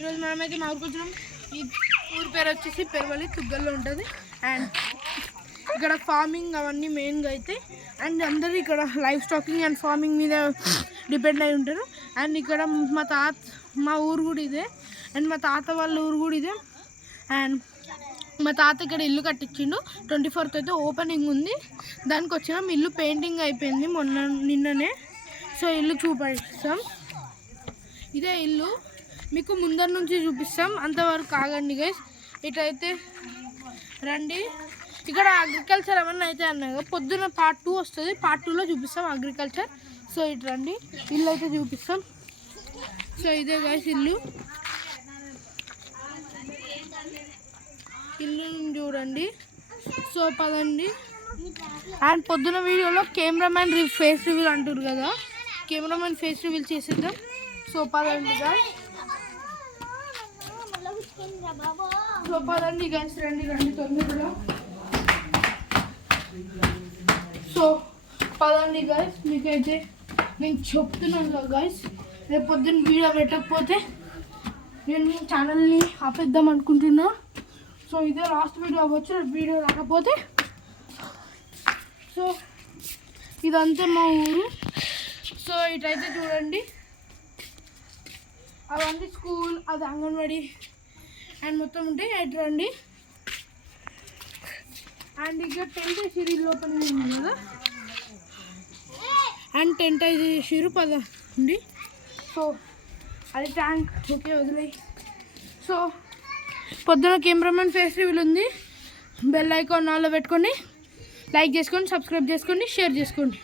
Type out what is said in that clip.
ఈరోజు మనమైతే మా ఊరికి వచ్చినాం. ఈ ఊరి పేరు వచ్చేసి పెరవలి, తుగ్గల్లో ఉంటుంది. అండ్ ఇక్కడ ఫార్మింగ్ అవన్నీ మెయిన్గా అయితే, అండ్ అందరూ ఇక్కడ లైఫ్ స్టాకింగ్ అండ్ ఫార్మింగ్ మీద డిపెండ్ అయి ఉంటారు. అండ్ ఇక్కడ మా ఊరు కూడా ఇదే, అండ్ మా తాత వాళ్ళ ఊరు కూడా ఇదే. అండ్ మా తాత ఇక్కడ ఇల్లు కట్టించిండు. 24th అయితే ఓపెనింగ్ ఉంది. దానికి వచ్చినాం. ఇల్లు పెయింటింగ్ అయిపోయింది నిన్ననే. సో ఇల్లు చూపిస్తాం. ఇదే ఇల్లు మీకు ముందర నుంచి చూపిస్తాం. అంతవరకు ఆగండి గైస్. ఇటైతే రండి. ఇక్కడ అగ్రికల్చర్ ఏమన్నా అయితే అన్నాయి. పొద్దున్న part 2 వస్తుంది. part 2లో చూపిస్తాం అగ్రికల్చర్. సో ఇటు రండి, ఇల్లు అయితే చూపిస్తాం. సో ఇదే గైస్ ఇల్లు చూడండి. సో పదండి. అండ్ పొద్దున వీడియోలో కెమెరామ్యాన్ ఫేస్ రివీల్ అంటారు కదా, కెమెరామ్యాన్ ఫేస్ రివీల్ చేసేద్దాం. సో పదండి గైస్. సో పదండి గైస్, రండి తొందరగా. సో పదండి గైస్. మీకైతే నేను చెప్తున్నాను కదా గైస్, రేపు పొద్దున్న వీడియో పెట్టకపోతే నేను ఛానల్ని ఆపేద్దాం అనుకుంటున్నా. సో ఇదే లాస్ట్ వీడియో అవ్వచ్చు వీడియో రాకపోతే. సో ఇదంతా మా ఊరు. సో ఇటైతే చూడండి, అవన్నీ స్కూల్, అది అంగన్వాడీ అండ్ మొత్తం ఉంటాయి. అటు రండి. అండ్ ఇక్కడ టెంట్ వేసిరు, ఇల్లు ఓపెన్ ఉంది కదా, అండ్ టెంట్ వేసిరు పదండి. సో అది ట్యాంక్. ఓకే వదిలేయి. సో పొద్దున కెమెరామెన్ ఫేస్ రివీల్ ఉంది. బెల్ ఐకాన్ ఆన్లో పెట్టుకొని లైక్ చేసుకోండి, సబ్స్క్రైబ్ చేసుకోండి, షేర్ చేసుకోండి.